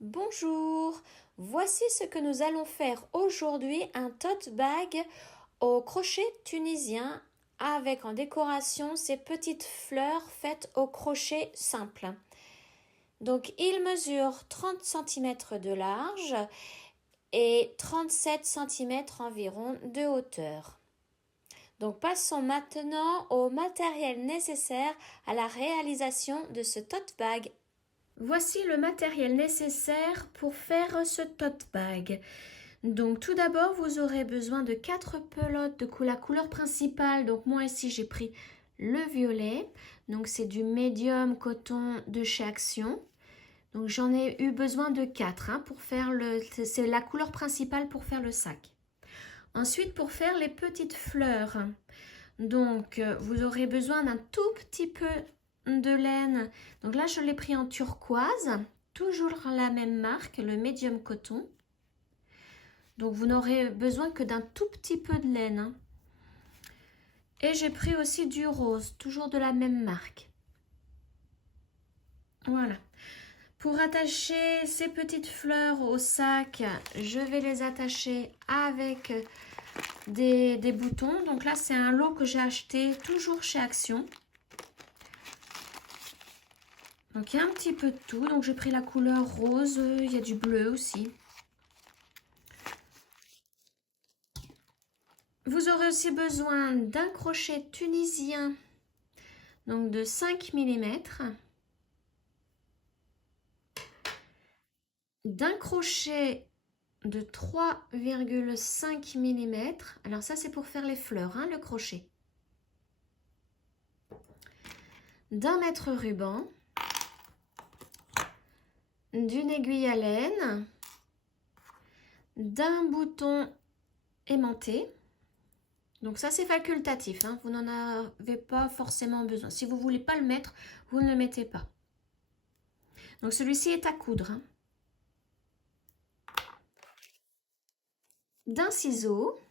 Bonjour, voici ce que nous allons faire aujourd'hui, un tote bag au crochet tunisien avec en décoration ces petites fleurs faites au crochet simple. Donc il mesure 30 cm de large et 37 cm environ de hauteur. Donc passons maintenant au matériel nécessaire à la réalisation de ce tote bag. Voici le matériel nécessaire pour faire ce tote bag. Donc tout d'abord, vous aurez besoin de 4 pelotes de la couleur principale. Donc moi ici, j'ai pris le violet. Donc c'est du médium coton de chez Action. Donc j'en ai eu besoin de 4 pour faire c'est la couleur principale pour faire le sac. Ensuite, pour faire les petites fleurs, donc vous aurez besoin d'un tout petit peu de laine. Donc là, je l'ai pris en turquoise, toujours la même marque, le Medium Coton. Donc vous n'aurez besoin que d'un tout petit peu de laine. Et j'ai pris aussi du rose, toujours de la même marque. Voilà. Pour attacher ces petites fleurs au sac, je vais les attacher avec des boutons. Donc là, c'est un lot que j'ai acheté toujours chez Action. Donc il y a un petit peu de tout. Donc j'ai pris la couleur rose, il y a du bleu aussi. Vous aurez aussi besoin d'un crochet tunisien, donc de 5 mm, d'un crochet de 3,5 mm. Alors ça c'est pour faire les fleurs, le crochet. D'un mètre ruban, d'une aiguille à laine, d'un bouton aimanté. Donc ça c'est facultatif, vous n'en avez pas forcément besoin. Si vous ne voulez pas le mettre, vous ne le mettez pas. Donc celui-ci est à coudre. D'un ciseau.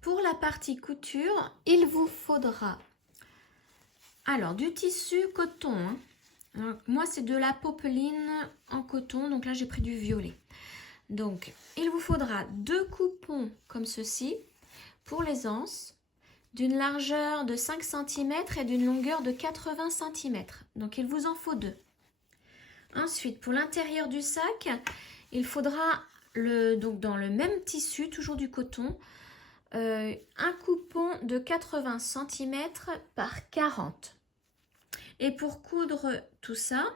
Pour la partie couture, il vous faudra alors du tissu coton. Alors, moi c'est de la popeline en coton, donc là j'ai pris du violet. Donc il vous faudra 2 coupons comme ceci pour les anses, d'une largeur de 5 cm et d'une longueur de 80 cm. Donc il vous en faut 2. Ensuite, pour l'intérieur du sac, il faudra donc dans le même tissu, toujours du coton, un coupon de 80 cm par 40. Et pour coudre tout ça,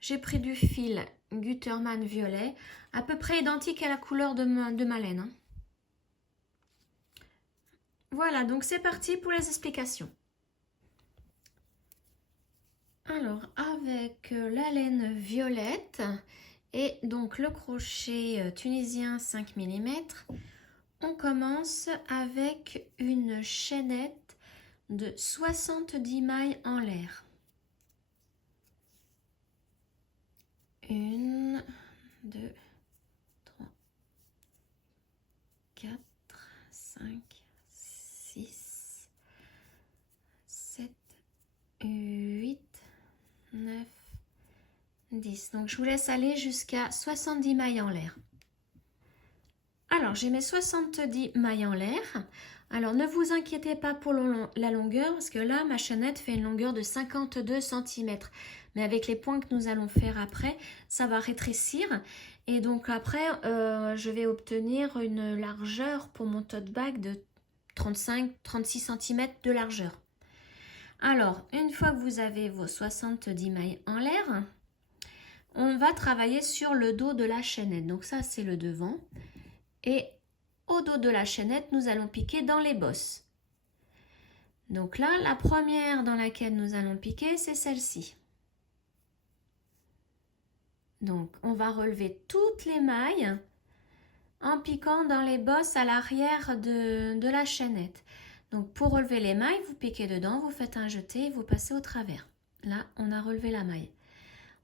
j'ai pris du fil Gutermann violet, à peu près identique à la couleur de ma laine. Voilà, donc c'est parti pour les explications. Alors, avec la laine violette et donc le crochet tunisien 5 mm, on commence avec une chaînette de 70 mailles en l'air. 1, 2, 3, 4, 5, 6, 7, 8, 9, 10. Donc je vous laisse aller jusqu'à 70 mailles en l'air. Alors j'ai mes 70 mailles en l'air. Alors ne vous inquiétez pas pour la longueur, parce que là ma chaînette fait une longueur de 52 cm. Mais avec les points que nous allons faire après, ça va rétrécir. Et donc après, je vais obtenir une largeur pour mon tote bag de 35-36 cm de largeur. Alors, une fois que vous avez vos 70 mailles en l'air, on va travailler sur le dos de la chaînette. Donc ça, c'est le devant. Et au dos de la chaînette, nous allons piquer dans les bosses. Donc là, la première dans laquelle nous allons piquer, c'est celle-ci. Donc, on va relever toutes les mailles en piquant dans les bosses à l'arrière de la chaînette. Donc, pour relever les mailles, vous piquez dedans, vous faites un jeté et vous passez au travers. Là, on a relevé la maille.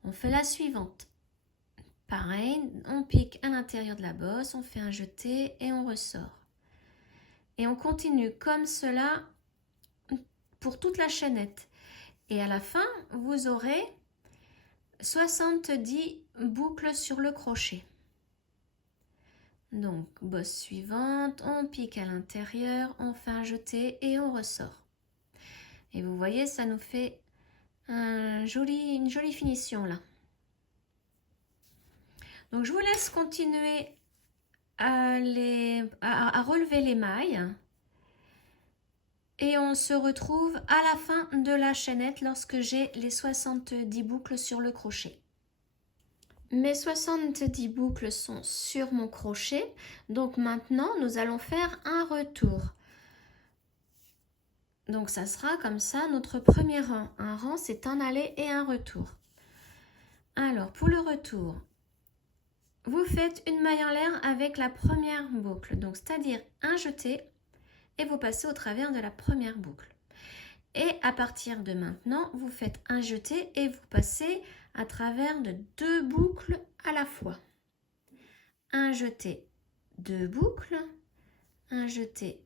On fait la suivante. Pareil, on pique à l'intérieur de la bosse, on fait un jeté et on ressort. Et on continue comme cela pour toute la chaînette. Et à la fin, vous aurez 70 boucles sur le crochet. Donc, bosse suivante, on pique à l'intérieur, on fait un jeté et on ressort. Et vous voyez, ça nous fait une jolie finition là. Donc, je vous laisse continuer à relever les mailles. Et on se retrouve à la fin de la chaînette lorsque j'ai les 70 boucles sur le crochet. Mes 70 boucles sont sur mon crochet. Donc maintenant, nous allons faire un retour. Donc ça sera comme ça notre premier rang. Un rang, c'est un aller et un retour. Alors pour le retour, vous faites une maille en l'air avec la première boucle. Donc c'est-à-dire un jeté et vous passez au travers de la première boucle. Et à partir de maintenant, vous faites un jeté et vous passez à travers de 2 boucles à la fois. Un jeté, 2 boucles, un jeté,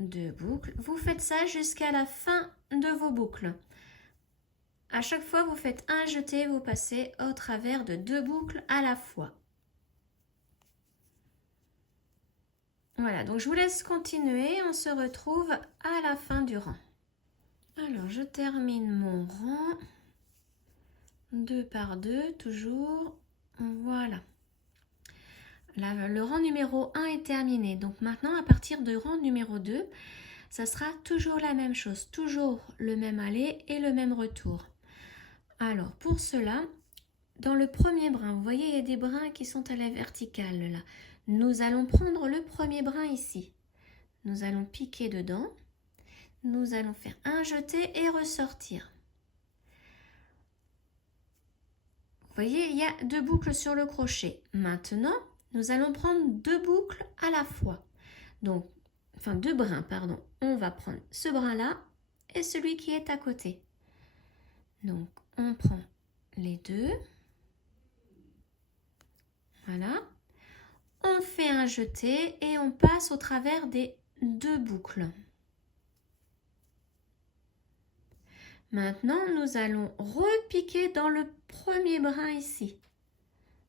2 boucles. Vous faites ça jusqu'à la fin de vos boucles. À chaque fois, vous faites un jeté, vous passez au travers de 2 boucles à la fois. Voilà, donc je vous laisse continuer. On se retrouve à la fin du rang. Alors, je termine mon rang. 2 par 2, toujours. Voilà. Là, le rang numéro 1 est terminé. Donc maintenant, à partir de rang numéro 2, ça sera toujours la même chose. Toujours le même aller et le même retour. Alors, pour cela, dans le premier brin, vous voyez, il y a des brins qui sont à la verticale, là. Nous allons prendre le premier brin ici. Nous allons piquer dedans. Nous allons faire un jeté et ressortir. Vous voyez, il y a 2 boucles sur le crochet. Maintenant, nous allons prendre 2 boucles à la fois. Donc, enfin 2 brins, pardon. On va prendre ce brin-là et celui qui est à côté. Donc, on prend les 2. Voilà. On fait un jeté et on passe au travers des 2 boucles. Maintenant, nous allons repiquer dans le premier brin ici.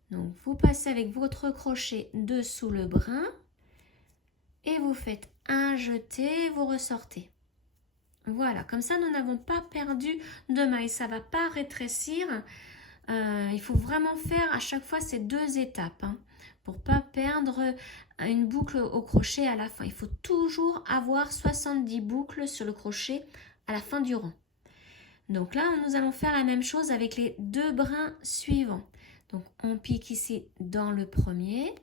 Donc, vous passez avec votre crochet dessous le brin et vous faites un jeté, vous ressortez. Voilà, comme ça, nous n'avons pas perdu de maille. Ça ne va pas rétrécir. Il faut vraiment faire à chaque fois ces 2 étapes pour ne pas perdre une boucle au crochet à la fin. Il faut toujours avoir 70 boucles sur le crochet à la fin du rang. Donc là, nous allons faire la même chose avec les 2 brins suivants. Donc, on pique ici dans le premier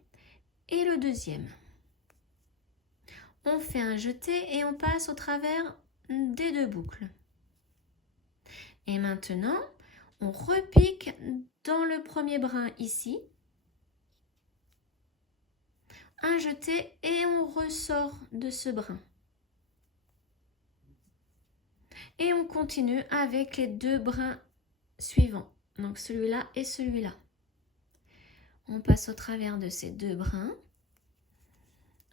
et le deuxième. On fait un jeté et on passe au travers des 2 boucles. Et maintenant, on repique dans le premier brin ici. Un jeté et on ressort de ce brin. Et on continue avec les 2 brins suivants. Donc celui-là et celui-là. On passe au travers de ces 2 brins.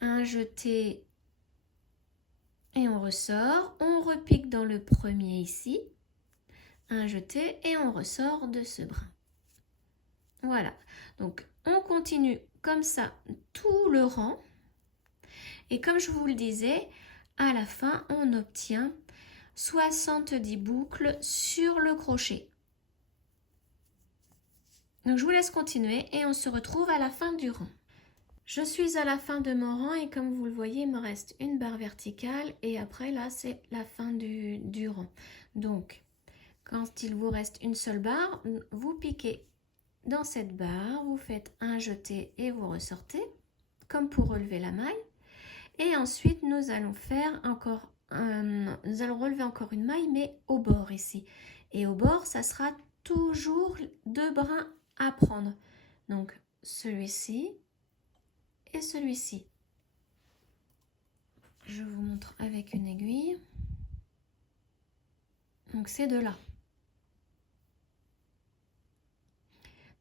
Un jeté et on ressort. On repique dans le premier ici. Un jeté et on ressort de ce brin. Voilà. Donc on continue comme ça tout le rang. Et comme je vous le disais, à la fin, on obtient 70 boucles sur le crochet. Donc je vous laisse continuer et on se retrouve à la fin du rang. Je suis à la fin de mon rang et comme vous le voyez, il me reste une barre verticale et après là c'est la fin du rang. Donc quand il vous reste une seule barre, vous piquez dans cette barre, vous faites un jeté et vous ressortez comme pour relever la maille. Et ensuite nous allons faire encore nous allons relever encore une maille mais au bord ici. Et au bord ça sera toujours 2 brins à prendre. Donc celui-ci et celui-ci. Je vous montre avec une aiguille. Donc ces 2-là.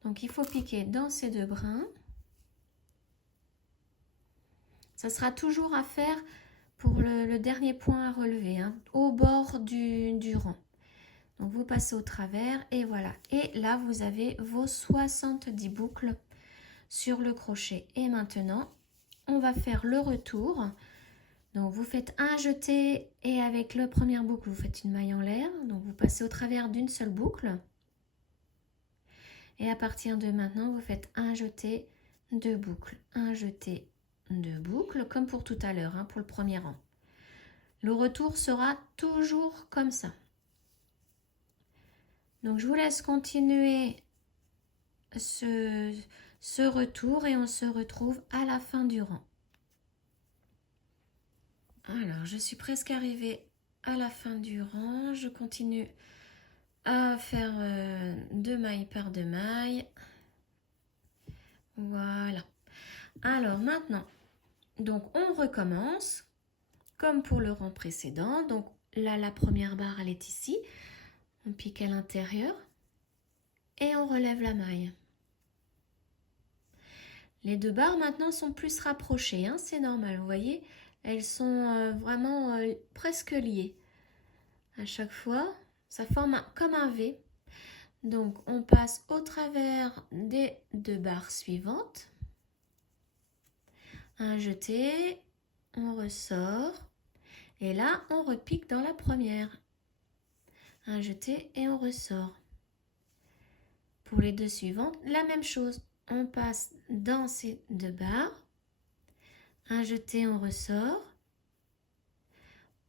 Donc il faut piquer dans ces 2 brins. Ça sera toujours à faire pour le dernier point à relever, au bord du rang. Donc vous passez au travers et voilà. Et là, vous avez vos 70 boucles sur le crochet. Et maintenant, on va faire le retour. Donc vous faites un jeté et avec la première boucle, vous faites une maille en l'air. Donc vous passez au travers d'une seule boucle. Et à partir de maintenant, vous faites un jeté, deux boucles, un jeté, deux boucles, comme pour tout à l'heure, hein, pour le premier rang. Le retour sera toujours comme ça. Donc je vous laisse continuer ce retour et on se retrouve à la fin du rang. Alors je suis presque arrivée à la fin du rang. Je continue à faire 2 mailles par 2 mailles. Voilà. Alors maintenant, donc on recommence comme pour le rang précédent. Donc là, la première barre, elle est ici. On pique à l'intérieur et on relève la maille. Les deux barres maintenant sont plus rapprochées, hein, c'est normal, vous voyez, elles sont vraiment presque liées. À chaque fois, ça forme comme un V. Donc on passe au travers des deux barres suivantes. Un jeté, on ressort et là on repique dans la première. Un jeté et on ressort. Pour les deux suivantes, la même chose. On passe dans ces deux barres. Un jeté, on ressort.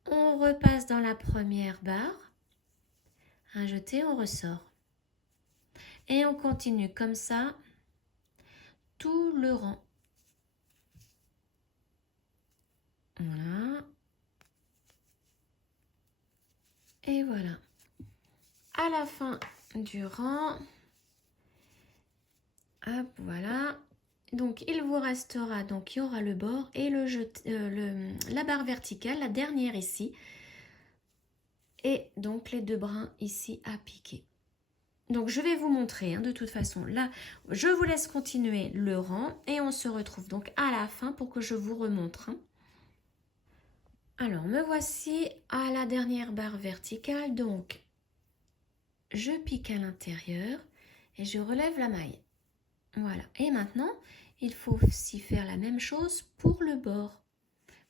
On repasse dans la première barre. Un jeté, on ressort. Et on continue comme ça tout le rang. Voilà. Et voilà. À la fin du rang, hop, voilà. Donc il vous restera, donc il y aura le bord et la barre verticale, la dernière ici. Et donc les deux brins ici à piquer. Donc je vais vous montrer, hein, de toute façon. Là, je vous laisse continuer le rang et on se retrouve donc à la fin pour que je vous remontre. Hein. Alors me voici à la dernière barre verticale. Donc je pique à l'intérieur et je relève la maille. Voilà. Et maintenant, il faut aussi faire la même chose pour le bord,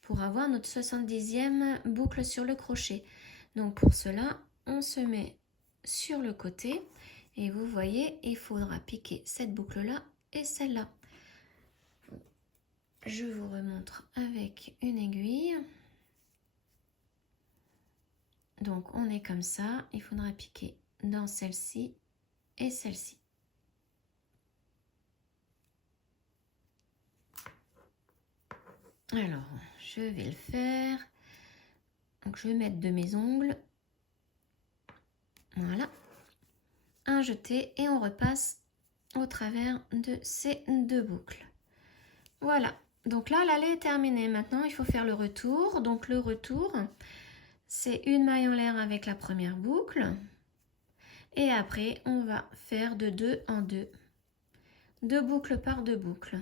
pour avoir notre 70e boucle sur le crochet. Donc pour cela, on se met sur le côté et vous voyez, il faudra piquer cette boucle-là et celle-là. Je vous remontre avec une aiguille. Donc on est comme ça, il faudra piquer dans celle-ci et celle-ci. Alors, je vais le faire. Donc, je vais mettre de mes ongles. Voilà. Un jeté et on repasse au travers de ces deux boucles. Voilà. Donc là, l'allée est terminée. Maintenant, il faut faire le retour. Donc, le retour, c'est une maille en l'air avec la première boucle. Et après, on va faire de 2 en 2. 2 boucles par 2 boucles.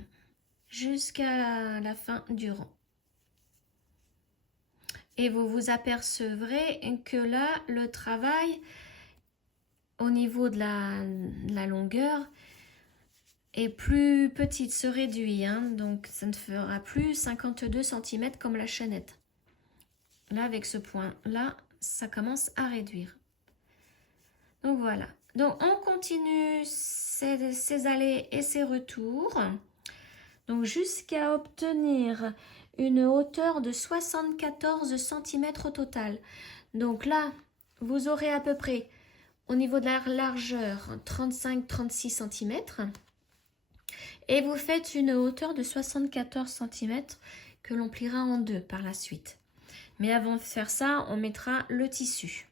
Jusqu'à la fin du rang. Et vous vous apercevrez que là, le travail au niveau de la longueur est plus petite, se réduit. Hein, donc, ça ne fera plus 52 cm comme la chaînette. Là, avec ce point-là, ça commence à réduire. Donc, voilà. Donc, on continue ces allées et ces retours. Donc jusqu'à obtenir une hauteur de 74 cm au total. Donc là, vous aurez à peu près au niveau de la largeur 35-36 cm. Et vous faites une hauteur de 74 cm que l'on pliera en deux par la suite. Mais avant de faire ça, on mettra le tissu.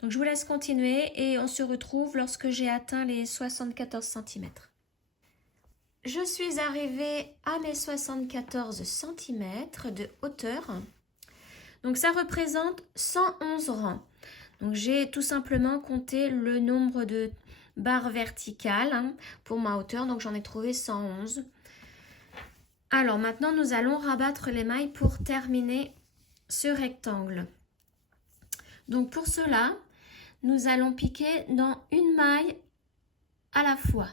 Donc je vous laisse continuer et on se retrouve lorsque j'ai atteint les 74 cm. Je suis arrivée à mes 74 cm de hauteur. Donc ça représente 111 rangs. Donc j'ai tout simplement compté le nombre de barres verticales, hein, pour ma hauteur. Donc j'en ai trouvé 111. Alors maintenant nous allons rabattre les mailles pour terminer ce rectangle. Donc pour cela, nous allons piquer dans une maille à la fois.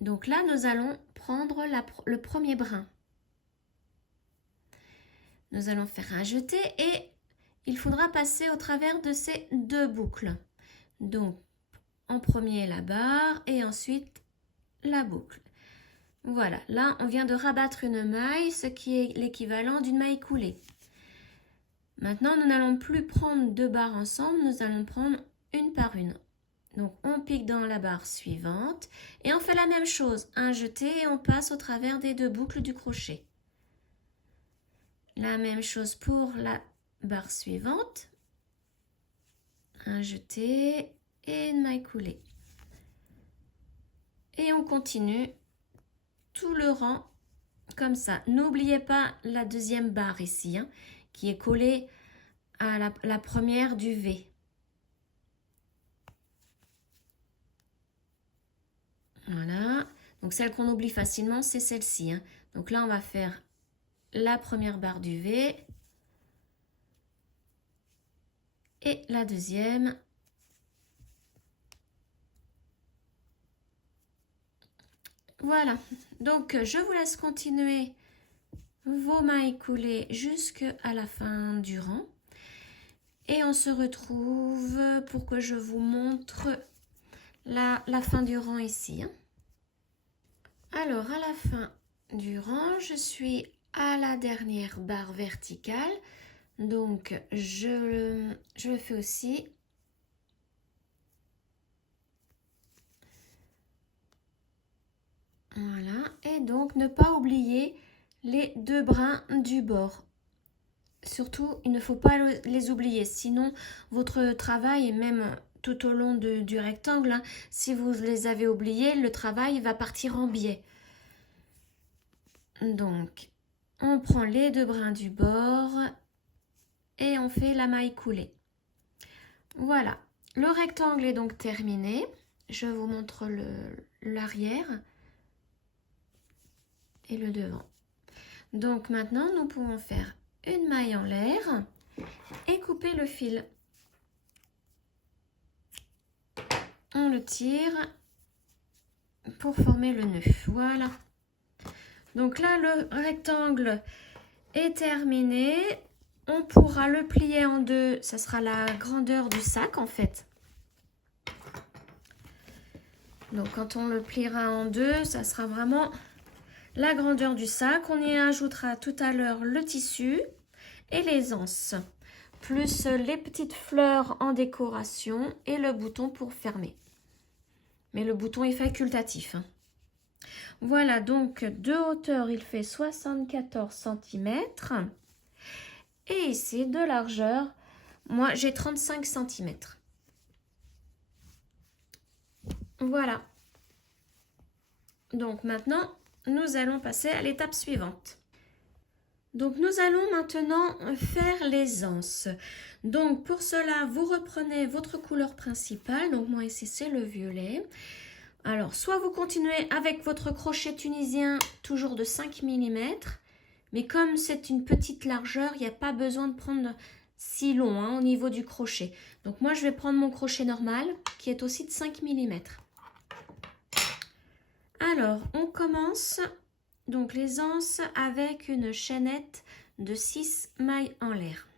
Donc là, nous allons prendre le premier brin. Nous allons faire un jeté et il faudra passer au travers de ces deux boucles. Donc, en premier la barre et ensuite la boucle. Voilà, là on vient de rabattre une maille, ce qui est l'équivalent d'une maille coulée. Maintenant, nous n'allons plus prendre deux barres ensemble, nous allons prendre une par une. Donc, on pique dans la barre suivante et on fait la même chose, un jeté et on passe au travers des deux boucles du crochet. La même chose pour la barre suivante, un jeté et une maille coulée. Et on continue tout le rang comme ça. N'oubliez pas la deuxième barre ici, hein, qui est collée à la première du V. Voilà. Donc celle qu'on oublie facilement, c'est celle-ci, hein. Donc là, on va faire la première barre du V et la deuxième. Voilà, donc je vous laisse continuer vos mailles coulées jusqu'à la fin du rang. Et on se retrouve pour que je vous montre la fin du rang ici, hein. Alors, à la fin du rang, je suis à la dernière barre verticale. Donc, je le fais aussi. Voilà, et donc ne pas oublier les deux brins du bord. Surtout, il ne faut pas les oublier, sinon votre travail, et même tout au long du rectangle, hein, si vous les avez oubliés, le travail va partir en biais. Donc, on prend les deux brins du bord et on fait la maille coulée. Voilà, le rectangle est donc terminé. Je vous montre l'arrière et le devant. Donc maintenant, nous pouvons faire une maille en l'air et couper le fil. On le tire pour former le nœud. Voilà. Donc là, le rectangle est terminé. On pourra le plier en deux. Ça sera la grandeur du sac en fait. Donc quand on le pliera en deux, ça sera vraiment la grandeur du sac. On y ajoutera tout à l'heure le tissu et les anses, plus les petites fleurs en décoration et le bouton pour fermer. Mais le bouton est facultatif, hein. Voilà, donc de hauteur, il fait 74 cm. Et ici, de largeur, moi j'ai 35 cm. Voilà. Donc maintenant, nous allons passer à l'étape suivante. Donc nous allons maintenant faire les anses. Donc pour cela, vous reprenez votre couleur principale. Donc moi ici, c'est le violet. Alors, soit vous continuez avec votre crochet tunisien, toujours de 5 mm. Mais comme c'est une petite largeur, il n'y a pas besoin de prendre si long, hein, au niveau du crochet. Donc moi, je vais prendre mon crochet normal, qui est aussi de 5 mm. Alors, on commence donc les anses avec une chaînette de 6 mailles en l'air.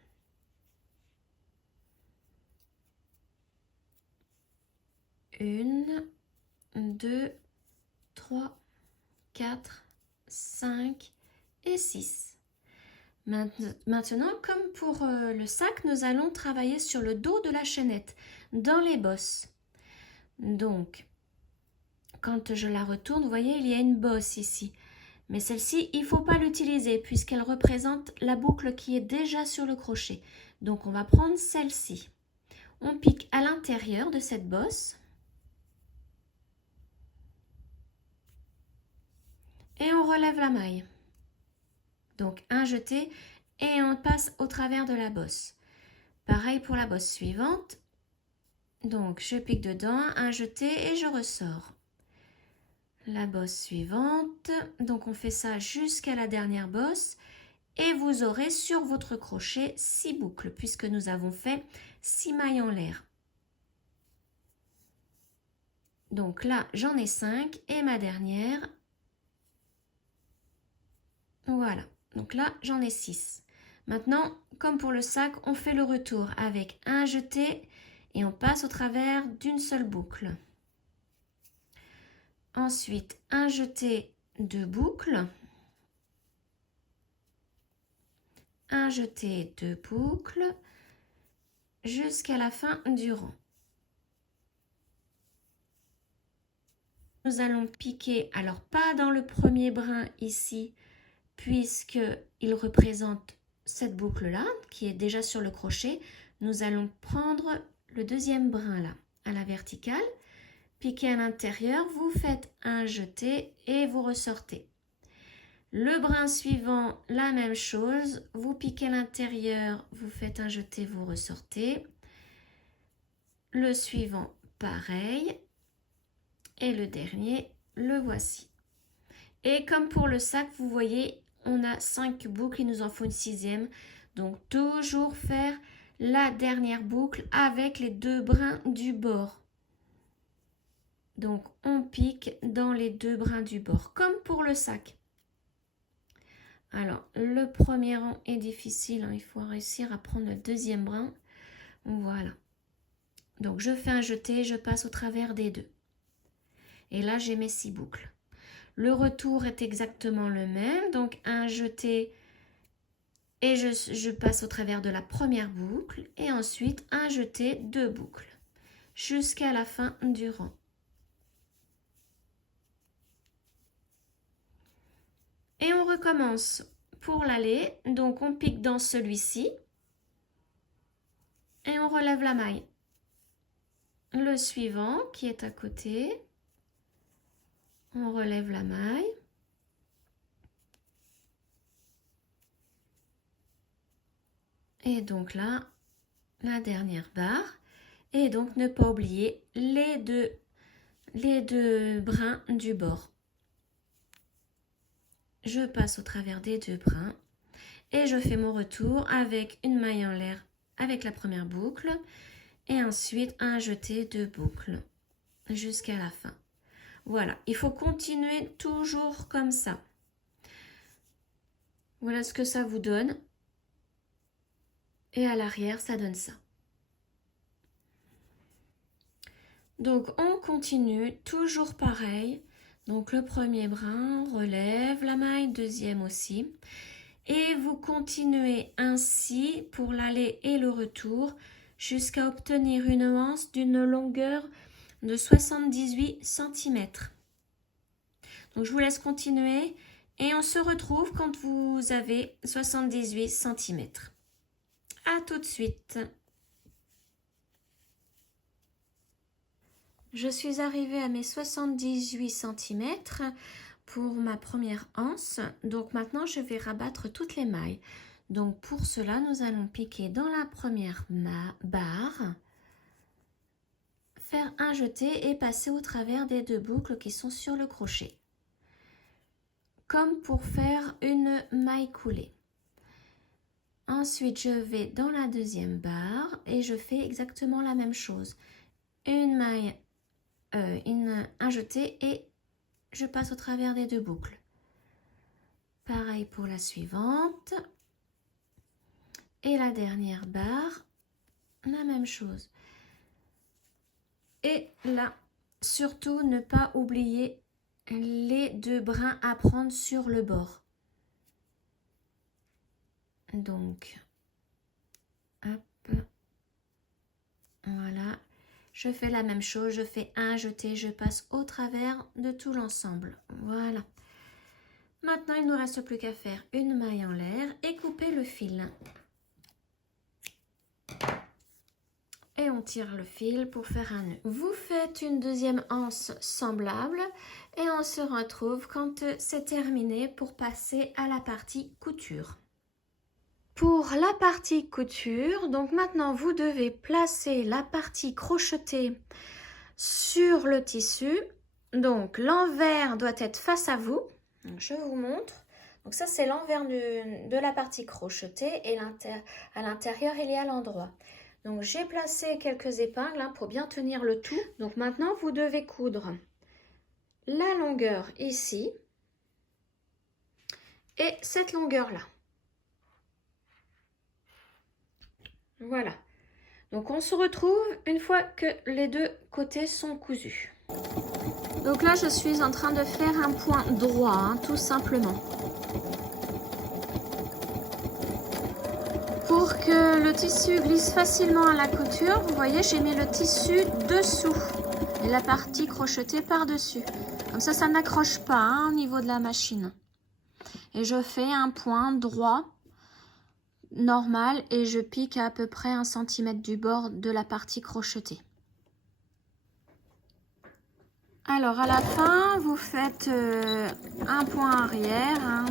Une, 2, 3, 4, 5 et 6. Maintenant, comme pour le sac, nous allons travailler sur le dos de la chaînette, dans les bosses. Donc, quand je la retourne, vous voyez, il y a une bosse ici. Mais celle-ci, il ne faut pas l'utiliser puisqu'elle représente la boucle qui est déjà sur le crochet. Donc, on va prendre celle-ci. On pique à l'intérieur de cette bosse. Et on relève la maille. Donc, un jeté et on passe au travers de la bosse. Pareil pour la bosse suivante. Donc, je pique dedans, un jeté et je ressors. La bosse suivante. Donc, on fait ça jusqu'à la dernière bosse. Et vous aurez sur votre crochet 6 boucles puisque nous avons fait 6 mailles en l'air. Donc là, j'en ai 5 et ma dernière, voilà. Donc là, j'en ai 6. Maintenant, comme pour le sac, on fait le retour avec un jeté et on passe au travers d'une seule boucle. Ensuite, un jeté, deux boucles. Un jeté, deux boucles jusqu'à la fin du rang. Nous allons piquer, alors pas dans le premier brin ici, puisqu'il représente cette boucle-là, qui est déjà sur le crochet. Nous allons prendre le deuxième brin là, à la verticale, piquer à l'intérieur, vous faites un jeté et vous ressortez. Le brin suivant, la même chose, vous piquez à l'intérieur, vous faites un jeté, vous ressortez. Le suivant, pareil. Et le dernier, le voici. Et comme pour le sac, vous voyez, on a 5 boucles, il nous en faut une 6e. Donc toujours faire la dernière boucle avec les 2 brins du bord. Donc on pique dans les 2 brins du bord, comme pour le sac. Alors le premier rang est difficile, hein, il faut réussir à prendre le deuxième brin. Voilà. Donc je fais un jeté, je passe au travers des 2. Et là j'ai mes 6 boucles. Le retour est exactement le même, donc un jeté et je passe au travers de la première boucle et ensuite un jeté, 2 boucles jusqu'à la fin du rang. Et on recommence pour l'aller, donc on pique dans celui-ci et on relève la maille. Le suivant qui est à côté, on relève la maille. Et donc là, la dernière barre. Et donc ne pas oublier les deux brins du bord. Je passe au travers des 2 brins et je fais mon retour avec une maille en l'air avec la première boucle et ensuite un jeté, 2 boucles jusqu'à la fin. Voilà, il faut continuer toujours comme ça. Voilà ce que ça vous donne. Et à l'arrière, ça donne ça. Donc on continue toujours pareil. Donc le premier brin, on relève la maille, deuxième aussi. Et vous continuez ainsi pour l'aller et le retour jusqu'à obtenir une anse d'une longueur de 78 cm. Donc je vous laisse continuer et on se retrouve quand vous avez 78 cm. À tout de suite. Je suis arrivée à mes 78 cm pour ma première anse. Donc maintenant, je vais rabattre toutes les mailles. Donc pour cela, nous allons piquer dans la première barre, faire un jeté et passer au travers des 2 boucles qui sont sur le crochet. Comme pour faire une maille coulée. Ensuite, je vais dans la deuxième barre et je fais exactement la même chose. Une maille, un jeté et je passe au travers des 2 boucles. Pareil pour la suivante. Et la dernière barre, la même chose. Et là, surtout ne pas oublier les 2 brins à prendre sur le bord. Donc, hop, voilà. Je fais la même chose, je fais un jeté, je passe au travers de tout l'ensemble. Voilà. Maintenant, il ne nous reste plus qu'à faire une maille en l'air et couper le fil. Et on tire le fil pour faire un nœud. Vous faites une deuxième anse semblable et on se retrouve quand c'est terminé pour passer à la partie couture. Pour la partie couture, donc maintenant vous devez placer la partie crochetée sur le tissu. Donc l'envers doit être face à vous. Donc, je vous montre. Donc ça c'est l'envers de la partie crochetée et à l'intérieur il est à l'endroit. Donc j'ai placé quelques épingles hein, pour bien tenir le tout. Donc maintenant vous devez coudre la longueur ici et cette longueur là. Voilà. Donc on se retrouve une fois que les deux côtés sont cousus. Donc là je suis en train de faire un point droit, hein, tout simplement. Pour que le tissu glisse facilement à la couture, vous voyez, j'ai mis le tissu dessous et la partie crochetée par-dessus. Comme ça n'accroche pas hein, au niveau de la machine. Et je fais un point droit, normal, et je pique à peu près 1 cm du bord de la partie crochetée. Alors à la fin, vous faites un point arrière, un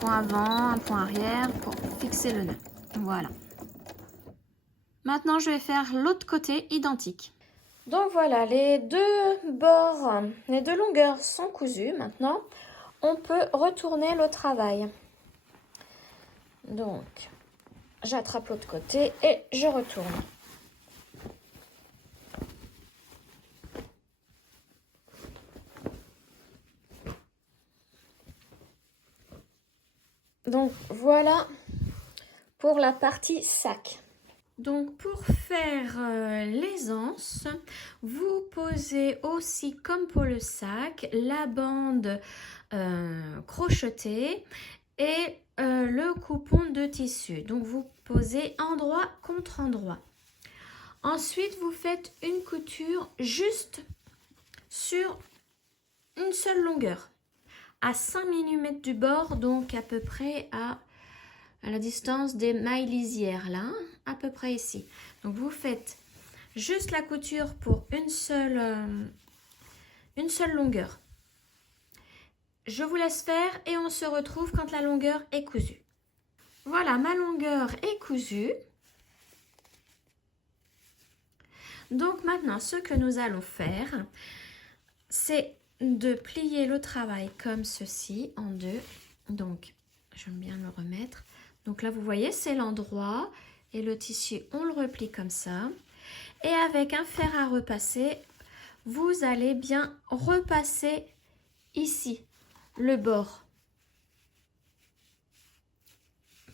point avant, un point arrière pour fixer le nœud. Voilà. Maintenant, je vais faire l'autre côté identique. Donc voilà, les deux bords, les deux longueurs sont cousues. Maintenant, on peut retourner le travail. Donc, j'attrape l'autre côté et je retourne. Donc voilà pour la partie sac. Donc pour faire les anses, vous posez aussi comme pour le sac la bande crochetée et le coupon de tissu. Donc vous posez endroit contre endroit. Ensuite vous faites une couture juste sur une seule longueur à 5 mm du bord, donc à peu près à la distance des mailles lisières là, à peu près ici. Donc vous faites juste la couture pour une seule longueur. Je vous laisse faire et on se retrouve quand la longueur est cousue. Voilà, ma longueur est cousue. Donc maintenant, ce que nous allons faire, c'est de plier le travail comme ceci en deux. Donc, j'aime bien le remettre. Donc là, vous voyez, c'est l'endroit et le tissu, on le replie comme ça. Et avec un fer à repasser, vous allez bien repasser ici, le bord.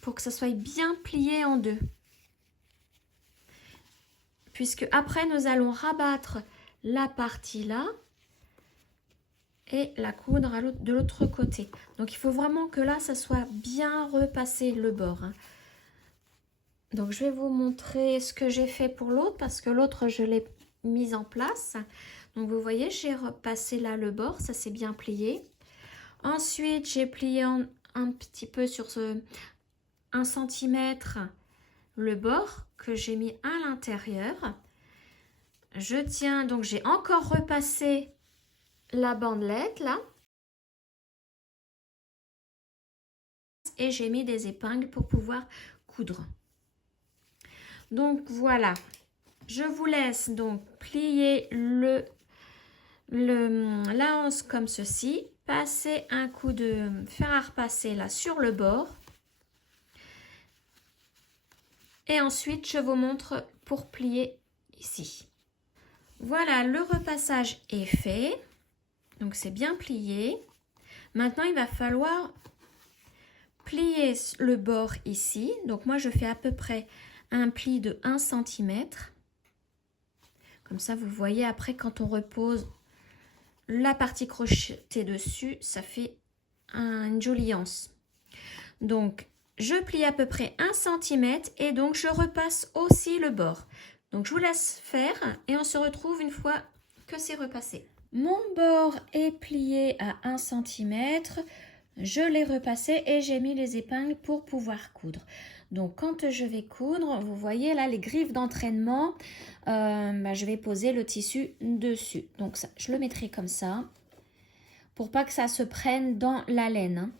Pour que ça soit bien plié en deux. Puisque après, nous allons rabattre la partie là et la coudre de l'autre côté. Donc, il faut vraiment que là, ça soit bien repassé le bord. Hein. Donc, je vais vous montrer ce que j'ai fait pour l'autre parce que l'autre, je l'ai mise en place. Donc, vous voyez, j'ai repassé là le bord, ça s'est bien plié. Ensuite, j'ai plié un petit peu sur ce 1 cm le bord que j'ai mis à l'intérieur. Je tiens, donc j'ai encore repassé la bandelette là. Et j'ai mis des épingles pour pouvoir coudre. Donc voilà, je vous laisse donc plier la anse comme ceci, passer un coup de fer à repasser là sur le bord et ensuite je vous montre pour plier ici. Voilà, le repassage est fait, donc c'est bien plié. Maintenant il va falloir plier le bord ici, donc moi je fais à peu près un pli de 1 cm. Comme ça, vous voyez, après, quand on repose la partie crochetée dessus, ça fait une jolie anse. Donc, je plie à peu près 1 cm et donc je repasse aussi le bord. Donc, je vous laisse faire et on se retrouve une fois que c'est repassé. Mon bord est plié à 1 cm. Je l'ai repassé et j'ai mis les épingles pour pouvoir coudre. Donc, quand je vais coudre, vous voyez là les griffes d'entraînement, je vais poser le tissu dessus. Donc, ça, je le mettrai comme ça pour pas que ça se prenne dans la laine. Hein.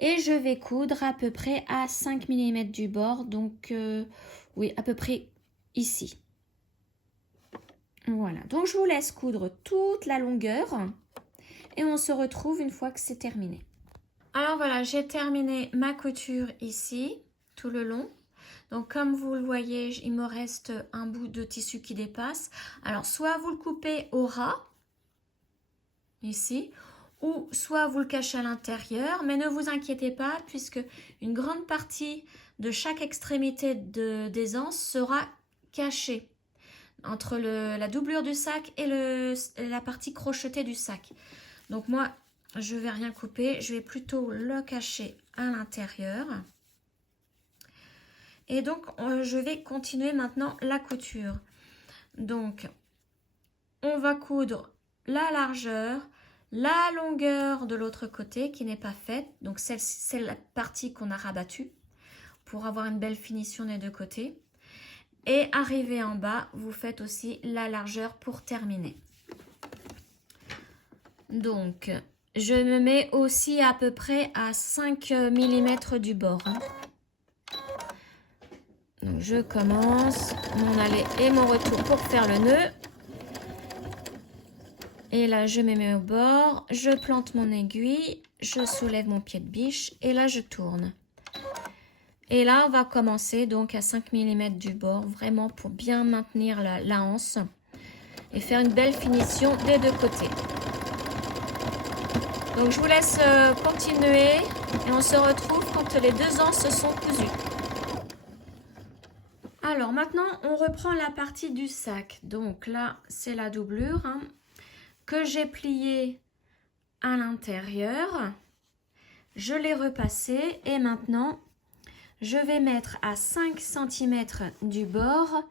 Et je vais coudre à peu près à 5 mm du bord. Donc, oui, à peu près ici. Voilà. Donc, je vous laisse coudre toute la longueur et on se retrouve une fois que c'est terminé. Alors voilà, j'ai terminé ma couture ici, tout le long. Donc comme vous le voyez, il me reste un bout de tissu qui dépasse. Alors soit vous le coupez au ras, ici, ou soit vous le cachez à l'intérieur, mais ne vous inquiétez pas puisque une grande partie de chaque extrémité des anses sera cachée entre la doublure du sac et la partie crochetée du sac. Donc moi, je vais rien couper, je vais plutôt le cacher à l'intérieur. Et donc, je vais continuer maintenant la couture. Donc, on va coudre la largeur, la longueur de l'autre côté qui n'est pas faite. Donc, c'est la partie qu'on a rabattue pour avoir une belle finition des deux côtés. Et arrivé en bas, vous faites aussi la largeur pour terminer. Donc, je me mets aussi à peu près à 5 mm du bord. Donc je commence mon aller et mon retour pour faire le nœud. Et là, je me mets au bord, je plante mon aiguille, je soulève mon pied de biche et là, je tourne. Et là, on va commencer donc à 5 mm du bord, vraiment pour bien maintenir la anse et faire une belle finition des deux côtés. Donc, je vous laisse continuer et on se retrouve quand les deux anses sont cousues. Alors maintenant, on reprend la partie du sac. Donc là, c'est la doublure que j'ai pliée à l'intérieur. Je l'ai repassée et maintenant, je vais mettre à 5 cm du bord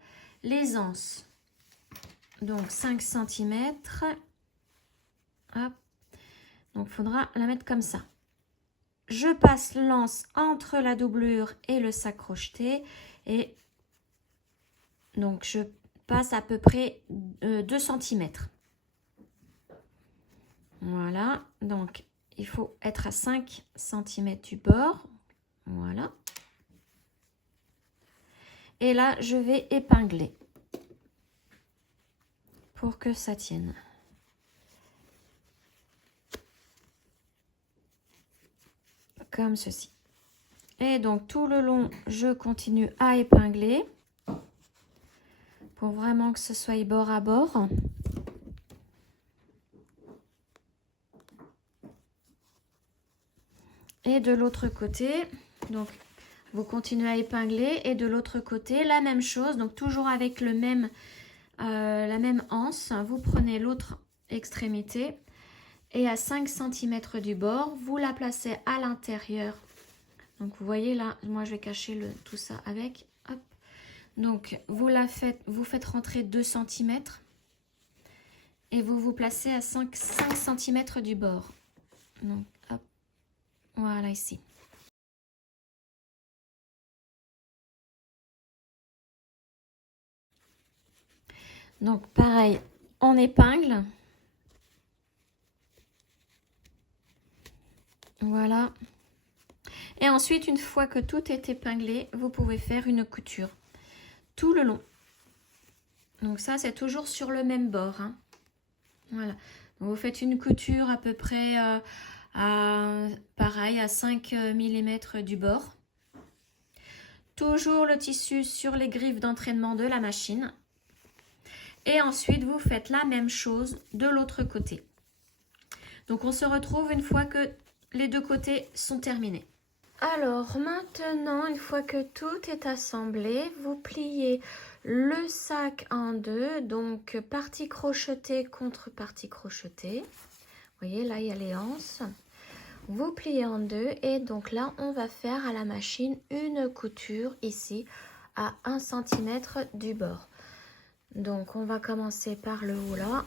les anses. Donc 5 cm. Hop. Donc il faudra la mettre comme ça. Je passe l'anse entre la doublure et le sac crocheté et donc, je passe à peu près 2 cm. Voilà. Donc, il faut être à 5 cm du bord. Voilà. Et là, je vais épingler pour que ça tienne. Comme ceci. Et donc, tout le long, je continue à épingler. Pour vraiment que ce soit bord à bord. Et de l'autre côté, donc vous continuez à épingler et de l'autre côté, la même chose, donc toujours avec la même anse, vous prenez l'autre extrémité et à 5 cm du bord, vous la placez à l'intérieur. Donc vous voyez là, moi je vais cacher tout ça avec. Hop. Donc, vous faites rentrer 2 cm et vous vous placez à 5 cm du bord. Donc, hop, voilà ici. Donc, pareil, on épingle. Voilà. Et ensuite, une fois que tout est épinglé, vous pouvez faire une couture tout le long. Donc ça, c'est toujours sur le même bord. Voilà. Donc, vous faites une couture à peu près pareil, à 5 mm du bord. Toujours le tissu sur les griffes d'entraînement de la machine. Et ensuite, vous faites la même chose de l'autre côté. Donc, on se retrouve une fois que les deux côtés sont terminés. Alors, maintenant, une fois que tout est assemblé, vous pliez le sac en deux. Donc, partie crochetée contre partie crochetée. Vous voyez, là, il y a les anses. Vous pliez en deux et donc là, on va faire à la machine une couture ici à 1 cm du bord. Donc, on va commencer par le haut là.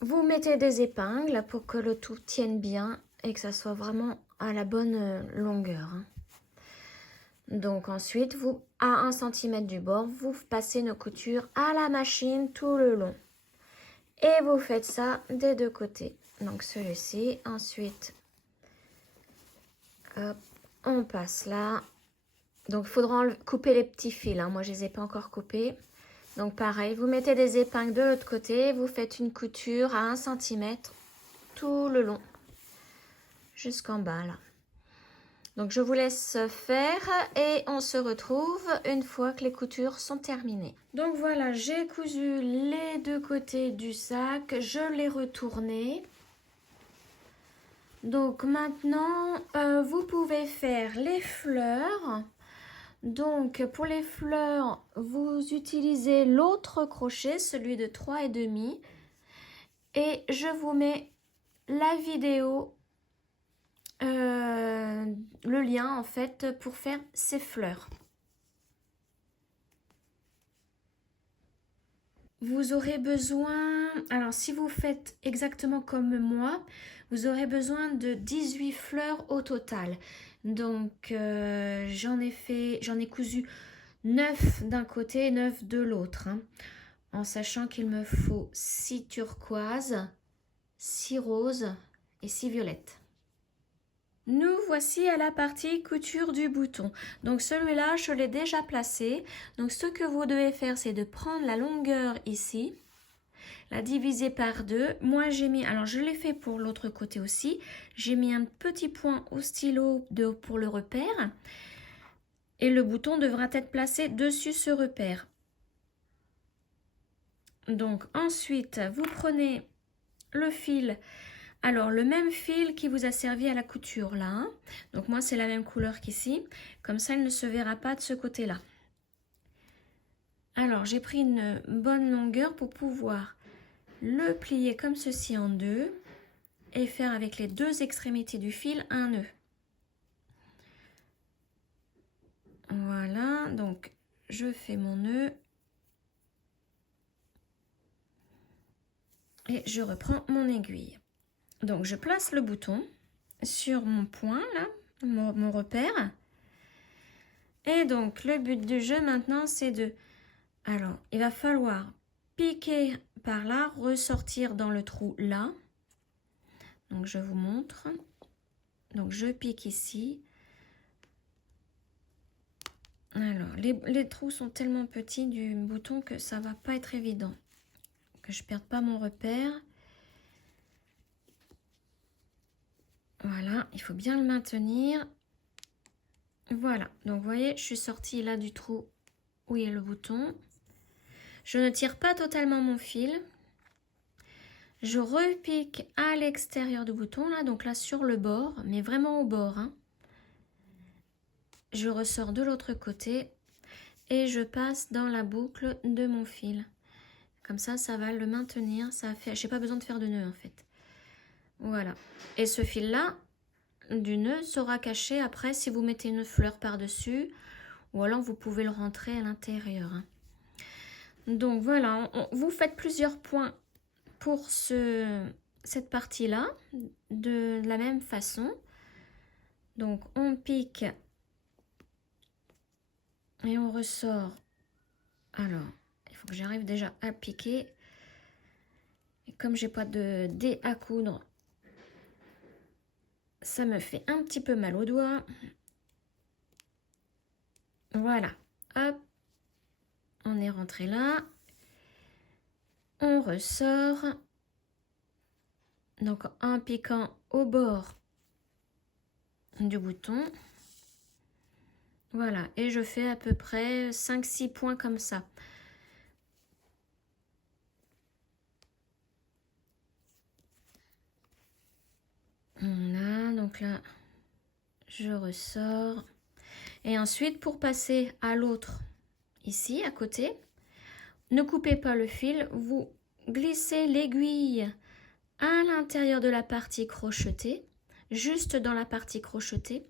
Vous mettez des épingles pour que le tout tienne bien et que ça soit vraiment à la bonne longueur. Donc ensuite, à 1 cm du bord, vous passez une couture à la machine tout le long. Et vous faites ça des deux côtés. Donc celui-ci, ensuite, hop, on passe là. Donc il faudra couper les petits fils. Moi, je ne les ai pas encore coupés. Donc pareil, vous mettez des épingles de l'autre côté, vous faites une couture à 1 cm tout le long, jusqu'en bas là. Donc je vous laisse faire et on se retrouve une fois que les coutures sont terminées. Donc voilà, j'ai cousu les deux côtés du sac, je l'ai retourné. Donc maintenant, vous pouvez faire les fleurs. Donc pour les fleurs, vous utilisez l'autre crochet, celui de 3,5. Et je vous mets la vidéo, le lien en fait pour faire ces fleurs. Vous aurez besoin, alors si vous faites exactement comme moi, vous aurez besoin de 18 fleurs au total. Donc j'en ai cousu 9 d'un côté et 9 de l'autre, hein, en sachant qu'il me faut 6 turquoises, 6 roses et 6 violettes. Nous voici à la partie couture du bouton. Donc celui-là, je l'ai déjà placé. Donc ce que vous devez faire, c'est de prendre la longueur ici, la diviser par 2. Moi, j'ai mis, alors je l'ai fait pour l'autre côté aussi, j'ai mis un petit point au stylo pour le repère. Et le bouton devra être placé dessus ce repère. Donc ensuite, vous prenez le fil. Alors, le même fil qui vous a servi à la couture là, hein. Donc moi, c'est la même couleur qu'ici. Comme ça, il ne se verra pas de ce côté-là. Alors, j'ai pris une bonne longueur pour pouvoir le plier comme ceci en deux et faire avec les deux extrémités du fil un nœud. Voilà, donc je fais mon nœud. Et je reprends mon aiguille. Donc, je place le bouton sur mon point, là, mon repère. Et donc, le but du jeu maintenant, c'est de... Alors, il va falloir piquer par là, ressortir dans le trou là. Donc, je vous montre. Donc, je pique ici. Alors, les trous sont tellement petits du bouton que ça va pas être évident. Que je perde pas mon repère. Voilà, il faut bien le maintenir. Voilà, donc vous voyez, je suis sortie là du trou où il y a le bouton. Je ne tire pas totalement mon fil. Je repique à l'extérieur du bouton, là, donc là sur le bord, mais vraiment au bord, hein. Je ressors de l'autre côté et je passe dans la boucle de mon fil. Comme ça va le maintenir. Ça fait, j'ai pas besoin de faire de nœud en fait. Voilà. Et ce fil-là, du nœud, sera caché après si vous mettez une fleur par-dessus. Ou alors vous pouvez le rentrer à l'intérieur, hein. Donc voilà, vous faites plusieurs points pour cette partie-là, de la même façon. Donc on pique et on ressort. Alors, il faut que j'arrive déjà à piquer. Et comme j'ai pas de dé à coudre, ça me fait un petit peu mal aux doigts. Voilà, hop, on est rentré là. On ressort. Donc en piquant au bord du bouton. Voilà, et je fais à peu près 5-6 points comme ça. Voilà, donc là, je ressors. Et ensuite, pour passer à l'autre, ici, à côté, ne coupez pas le fil, vous glissez l'aiguille à l'intérieur de la partie crochetée, juste dans la partie crochetée.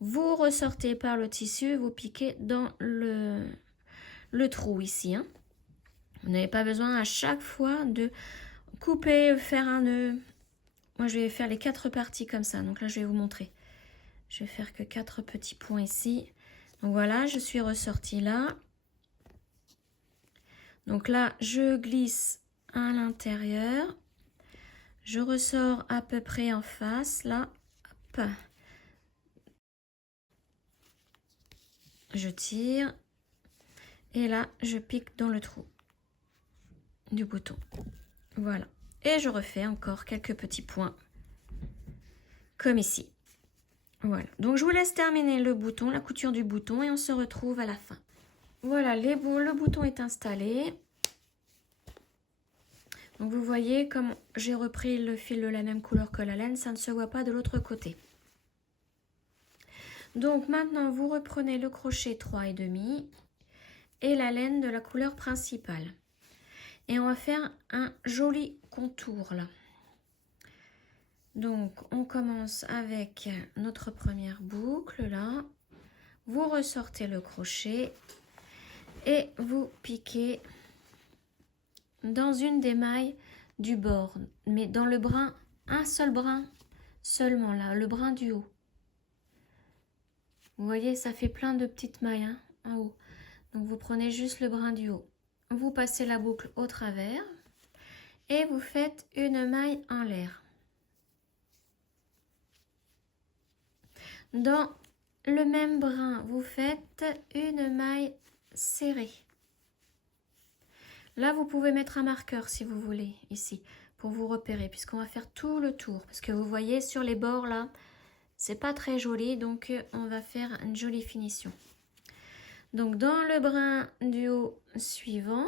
Vous ressortez par le tissu, vous piquez dans le trou ici, hein. Vous n'avez pas besoin à chaque fois de couper, faire un nœud. Moi, je vais faire les 4 parties comme ça. Donc là, je vais vous montrer. Je vais faire que 4 petits points ici. Donc voilà, je suis ressortie là. Donc là, je glisse à l'intérieur. Je ressors à peu près en face, là. Hop. Je tire. Et là, je pique dans le trou du bouton. Voilà. Et je refais encore quelques petits points, comme ici. Voilà, donc je vous laisse terminer le bouton, la couture du bouton et on se retrouve à la fin. Voilà, le bouton est installé. Donc vous voyez comme j'ai repris le fil de la même couleur que la laine, ça ne se voit pas de l'autre côté. Donc maintenant vous reprenez le crochet 3,5 et la laine de la couleur principale. Et on va faire un joli contour là. Donc on commence avec notre première boucle là. Vous ressortez le crochet et vous piquez dans une des mailles du bord, mais dans le brin, un seul brin seulement là, le brin du haut. Vous voyez, ça fait plein de petites mailles hein, en haut. Donc vous prenez juste le brin du haut. Vous passez la boucle au travers et vous faites une maille en l'air. Dans le même brin, vous faites une maille serrée. Là, vous pouvez mettre un marqueur si vous voulez, ici, pour vous repérer, puisqu'on va faire tout le tour. Parce que vous voyez, sur les bords, là, c'est pas très joli, donc on va faire une jolie finition. Donc, dans le brin du haut suivant,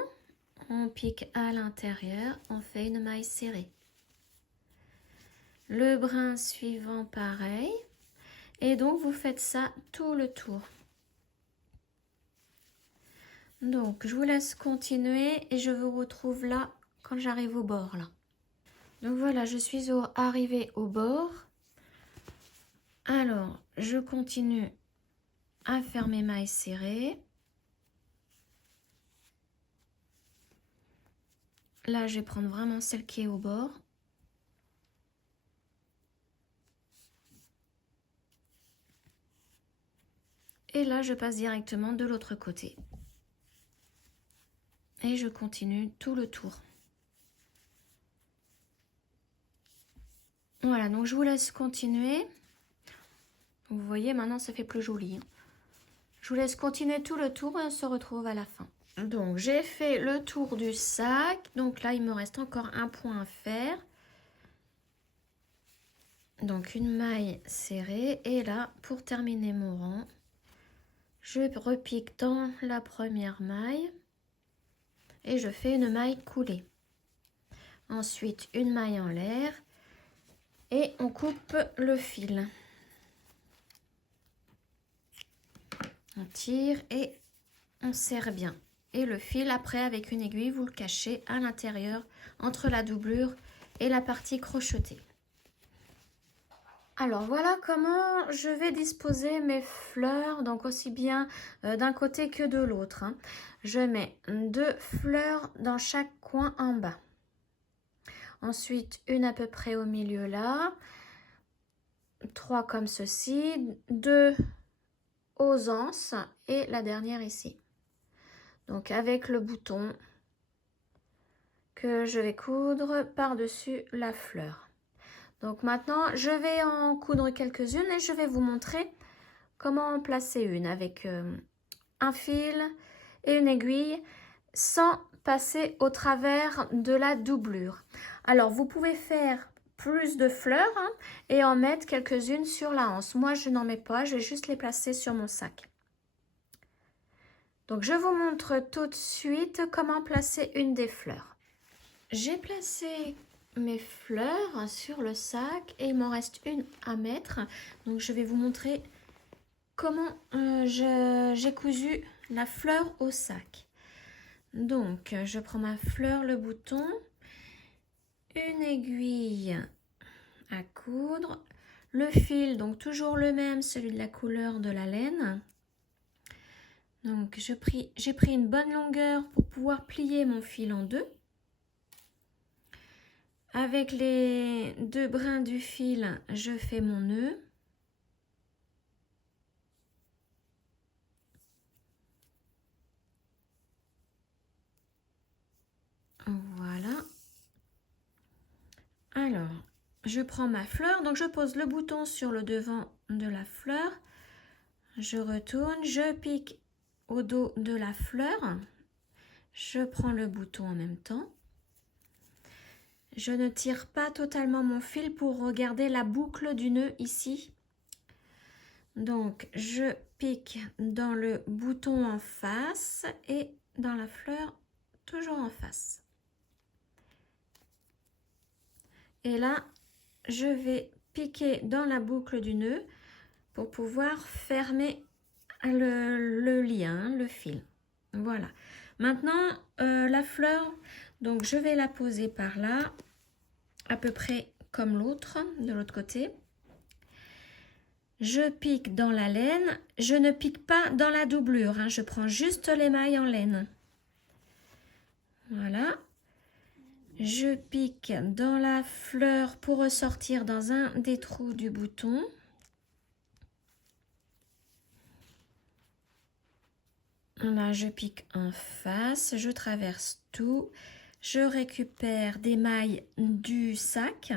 on pique à l'intérieur, on fait une maille serrée. Le brin suivant, pareil. Et donc, vous faites ça tout le tour. Donc, je vous laisse continuer et je vous retrouve là quand j'arrive au bord, là. Donc voilà, je suis arrivée au bord. Alors, je continue à faire mes mailles serrées. Là, je vais prendre vraiment celle qui est au bord. Et là, je passe directement de l'autre côté. Et je continue tout le tour. Voilà, donc je vous laisse continuer. Vous voyez, maintenant, ça fait plus joli. Je vous laisse continuer tout le tour et on se retrouve à la fin. Donc, j'ai fait le tour du sac. Donc là, il me reste encore un point à faire. Donc, une maille serrée. Et là, pour terminer mon rang, je repique dans la première maille. Et je fais une maille coulée. Ensuite, une maille en l'air. Et on coupe le fil. On tire et on serre bien. Et le fil, après, avec une aiguille, vous le cachez à l'intérieur, entre la doublure et la partie crochetée. Alors, voilà comment je vais disposer mes fleurs, donc aussi bien d'un côté que de l'autre. Hein. Je mets 2 fleurs dans chaque coin en bas. Ensuite, une à peu près au milieu là. 3 comme ceci. 2 aux anses et la dernière ici. Donc avec le bouton que je vais coudre par-dessus la fleur. Donc maintenant, je vais en coudre quelques-unes et je vais vous montrer comment en placer une avec un fil et une aiguille sans passer au travers de la doublure. Alors, vous pouvez faire plus de fleurs hein, et en mettre quelques-unes sur la anse. Moi, je n'en mets pas, je vais juste les placer sur mon sac. Donc, je vous montre tout de suite comment placer une des fleurs. J'ai placé mes fleurs sur le sac et il m'en reste une à mettre. Donc, je vais vous montrer comment j'ai cousu la fleur au sac. Donc, je prends ma fleur, le bouton, une aiguille à coudre, le fil, donc toujours le même, celui de la couleur de la laine. Donc, j'ai pris une bonne longueur pour pouvoir plier mon fil en deux. Avec les 2 brins du fil, je fais mon nœud. Voilà. Alors, je prends ma fleur, donc je pose le bouton sur le devant de la fleur. Je retourne, je pique au dos de la fleur. Je prends le bouton en même temps. Je ne tire pas totalement mon fil pour regarder la boucle du nœud ici. Donc, je pique dans le bouton en face et dans la fleur, toujours en face. Et là, je vais piquer dans la boucle du nœud pour pouvoir fermer le lien, le fil. Voilà. Maintenant, la fleur, donc je vais la poser par là, à peu près comme l'autre, de l'autre côté. Je pique dans la laine, je ne pique pas dans la doublure, hein, je prends juste l'émail en laine. Voilà. Je pique dans la fleur pour ressortir dans un des trous du bouton. Là, je pique en face, je traverse tout, je récupère des mailles du sac.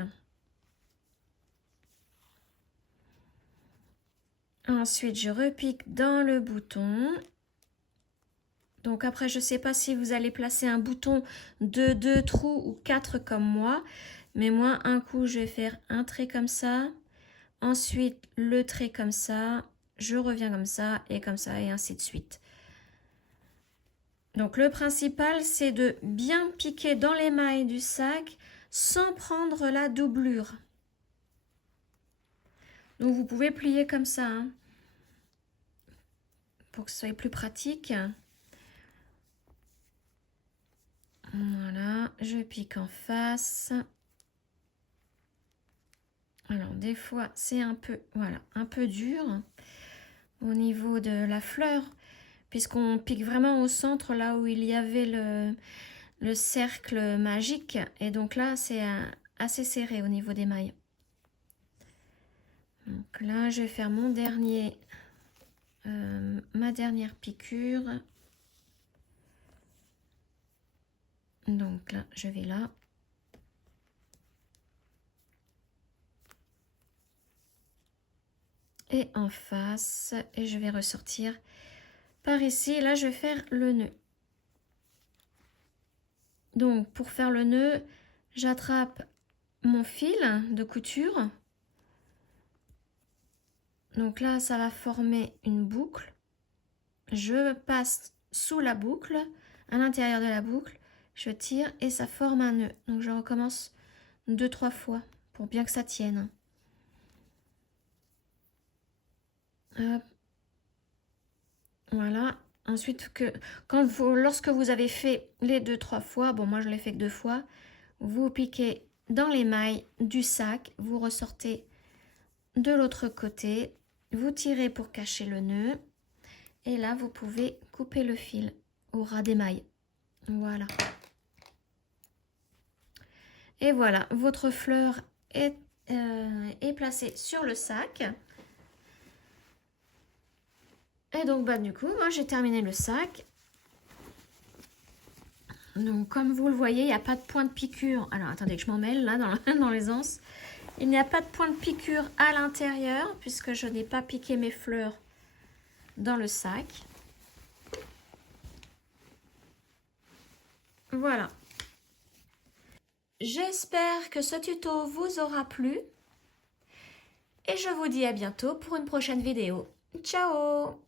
Ensuite, je repique dans le bouton. Donc après, je ne sais pas si vous allez placer un bouton de 2 trous ou 4 comme moi. Mais moi, un coup, je vais faire un trait comme ça. Ensuite, le trait comme ça. Je reviens comme ça et ainsi de suite. Donc le principal, c'est de bien piquer dans les mailles du sac sans prendre la doublure. Donc vous pouvez plier comme ça, hein, pour que ce soit plus pratique. Voilà, je pique en face. Alors des fois c'est un peu, voilà, un peu dur au niveau de la fleur, puisqu'on pique vraiment au centre, là où il y avait le cercle magique. Et donc là, c'est assez serré au niveau des mailles. Donc là, je vais faire mon dernier, ma dernière piqûre. Donc là, je vais là. Et en face, et je vais ressortir par ici. Là, je vais faire le nœud. Donc, pour faire le nœud, j'attrape mon fil de couture. Donc là, ça va former une boucle. Je passe sous la boucle, à l'intérieur de la boucle, je tire et ça forme un nœud. Donc je recommence 2-3 fois pour bien que ça tienne. Hop. Voilà. Ensuite, lorsque vous avez fait les 2-3 fois, bon moi je l'ai fait que 2 fois, vous piquez dans les mailles du sac, vous ressortez de l'autre côté, vous tirez pour cacher le nœud et là vous pouvez couper le fil au ras des mailles. Voilà. Et voilà, votre fleur est placée sur le sac. Et donc du coup, moi j'ai terminé le sac. Donc comme vous le voyez, il n'y a pas de point de piqûre. Alors attendez que je m'en mêle là dans les anses. Il n'y a pas de point de piqûre à l'intérieur puisque je n'ai pas piqué mes fleurs dans le sac. Voilà. J'espère que ce tuto vous aura plu. Et je vous dis à bientôt pour une prochaine vidéo. Ciao!